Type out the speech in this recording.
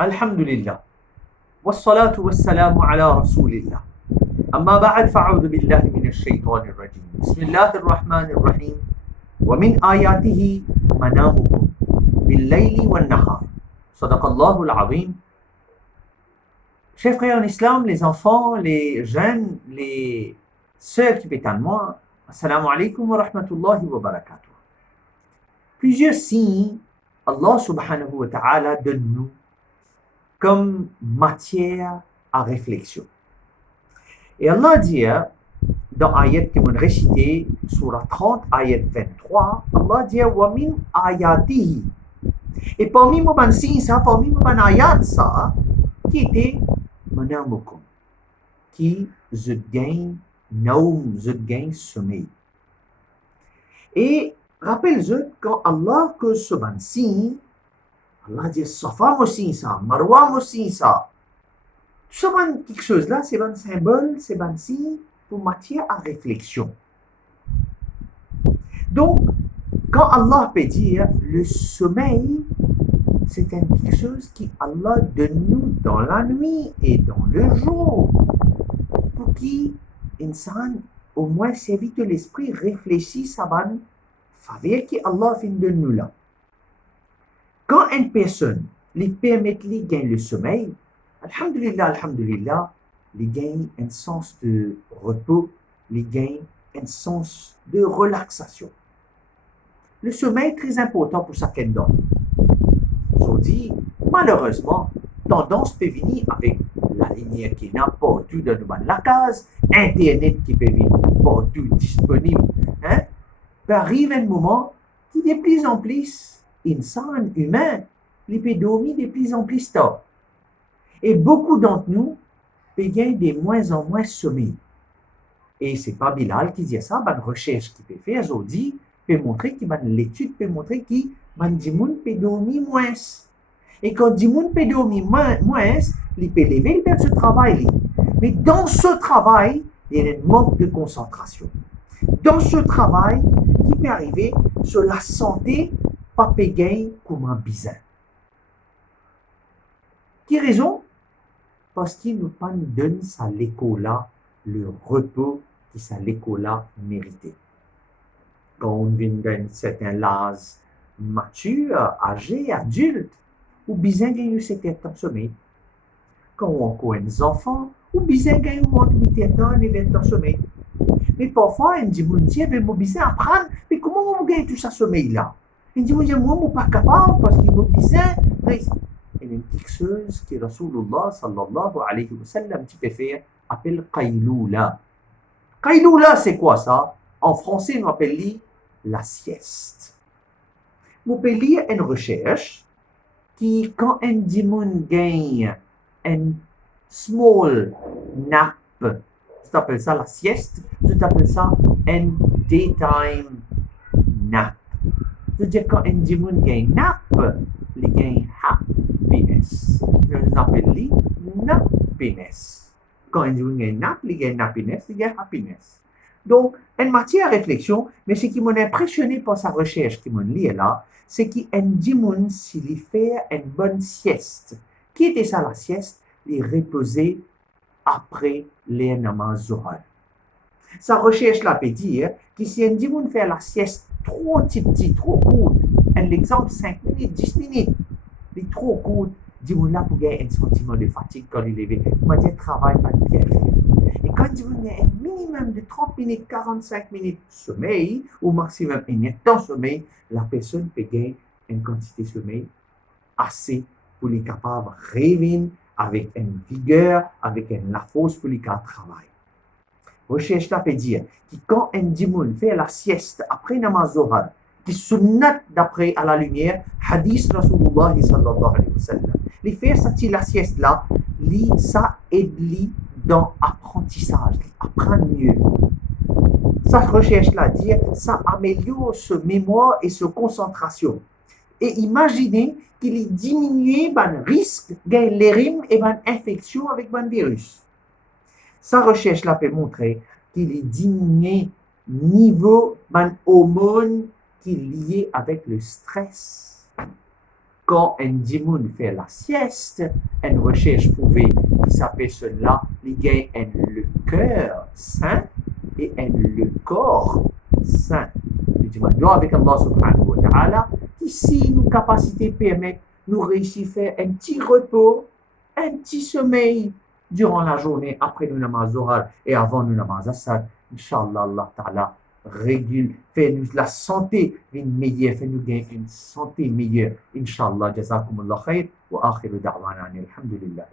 الحمد لله والصلاة والسلام على رسول الله أما بعد فأعوذ بالله من الشيطان الرجيم بسم الله الرحمن الرحيم ومن آياته منامكم بالليل والنهار صدق الله العظيم. Chers frères en islam, les enfants, les jeunes, les sœurs tibétanes, assalamu alaikum wa rahmatullahi wa barakatuh. Plusieurs signes Allah subhanahu wa ta'ala donne nous comme matière à réflexion. Et Allah dit dans ayat qui m'ont récité, surah 30, ayat 23, Allah dit wa min ayatihi. Et parmi mes signes, parmi mes ayats, ça, qui était manamukum, qui je gagne naum, je gagne sommeil. Et rappelle-vous quand Allah que ce ban signe, Allah dit Safa aussi ça, Marwa aussi ça. Tout ça, quelque chose là, c'est un symbole, c'est un signe pour matière à réflexion. Donc, quand Allah peut dire le sommeil, c'est quelque chose qui Allah donne nous dans la nuit et dans le jour, pour qui insan au moins s'évite l'esprit réfléchisse à ban faveur qui Allah fait de nous là. Quand une personne lui permet de gagner le sommeil, alhamdulillah, il gagne un sens de repos, il gagne un sens de relaxation. Le sommeil est très important pour chacun d'entre nous. Aujourd'hui, malheureusement, tendance peut venir avec la lumière qui est partout dans la case, Internet qui peut venir partout disponible. Peut arriver un moment qui de plus en plus, insan, humain, il peut dormir de plus en plus tard. Et beaucoup d'entre nous peut gagner de moins en moins sommeil. Et c'est pas Bilal qui dit ça, une recherche qui peut faire aujourd'hui peut montrer l'étude peut montrer que Dimoun peut dormir moins. Et quand Dimoun peut dormir moins, il peut lever, il peut faire ce travail. Mais dans ce travail, il y a un manque de concentration. Dans ce travail, qui peut arriver sur la santé, pas payer comme un bizarre. Quelle raison? Parce qu'il nous pas donne à l'école-là le repos qui sa l'école-là mérité. Quand on vient d'un certain âge mature, âgé, adulte, ou bien gagner cet temps sommeil. Quand on a des enfants, ou bien gagner 8 ans, 20 ans sommeil. Mais parfois, on dit, mais moi, bien apprendre, mais comment on gagne tout ça sommeil-là? On dit, moi, je ne suis pas capable, parce qu'il m'a bien. Il y a quelque chose que Rasulullah sallallahu alayhi wa sallam qui peut faire, appelle Qayloula. Qayloula, c'est quoi ça? En français, on appelle la sieste. Vous pouvez lire une recherche qui, quand un dimon gagne un small nap, je t'appelle ça la sieste, je t'appelle ça un daytime nap. Je veux dire, quand un dimon gagne nap, il gagne happiness. Je l'appelle nappiness. Quand un dimon gagne nap, il gagne nappiness, il gagne happiness. Donc, une matière à réflexion, mais ce qui m'a impressionné par sa recherche qui m'a lu là, c'est qu'un dimon, s'il fait une bonne sieste, qui était ça la sieste? Il reposait après les namaz Zohar. Sa recherche là peut dire que si un dimon fait la sieste trop petit, trop courte, un exemple 5 minutes, 10 minutes, il est trop court, dimon là pour gagner un sentiment de fatigue quand il est levé. Il m'a dit, travail pas bien fait. Et quand dimon a un minimum de 30 minutes, 45 minutes de sommeil, ou maximum un temps de sommeil, la personne peut gagner une quantité de sommeil assez pour les capables de rêver avec une vigueur, avec la force pour les travailler. Recherche là peut dire que quand un dimon fait la sieste après namaz Zohar, qui sunnat d'après à la lumière, hadith Rasulullah sallallahu alayhi wa sallam, les faire sortir la sieste là, ça aide dans l'apprentissage, apprendre mieux. Sa recherche là dit, ça améliore sa mémoire et sa concentration. Et imaginez qu'il est diminué le risque de l'érythème et une infection avec un virus. Sa recherche là peut montrer qu'il est diminué niveau d'une hormone qui est liée avec le stress. quand un dimoun fait la sieste, une recherche prouvée qui s'appelle cela, il gagne le cœur sain et le corps sain. Je demande avec Allah subhanahu wa ta'ala, qui si nos capacités permettent, nous réussissons à faire un petit repos, un petit sommeil durant la journée, après le namaz zohar et avant le namaz asar. Inch'Allah, Allah ta'ala régule, fait-nous la santé meilleure, fait-nous gagner une santé meilleure. Inch'Allah, jazakumullah khair, wa akhiru da'wana, alhamdulillah.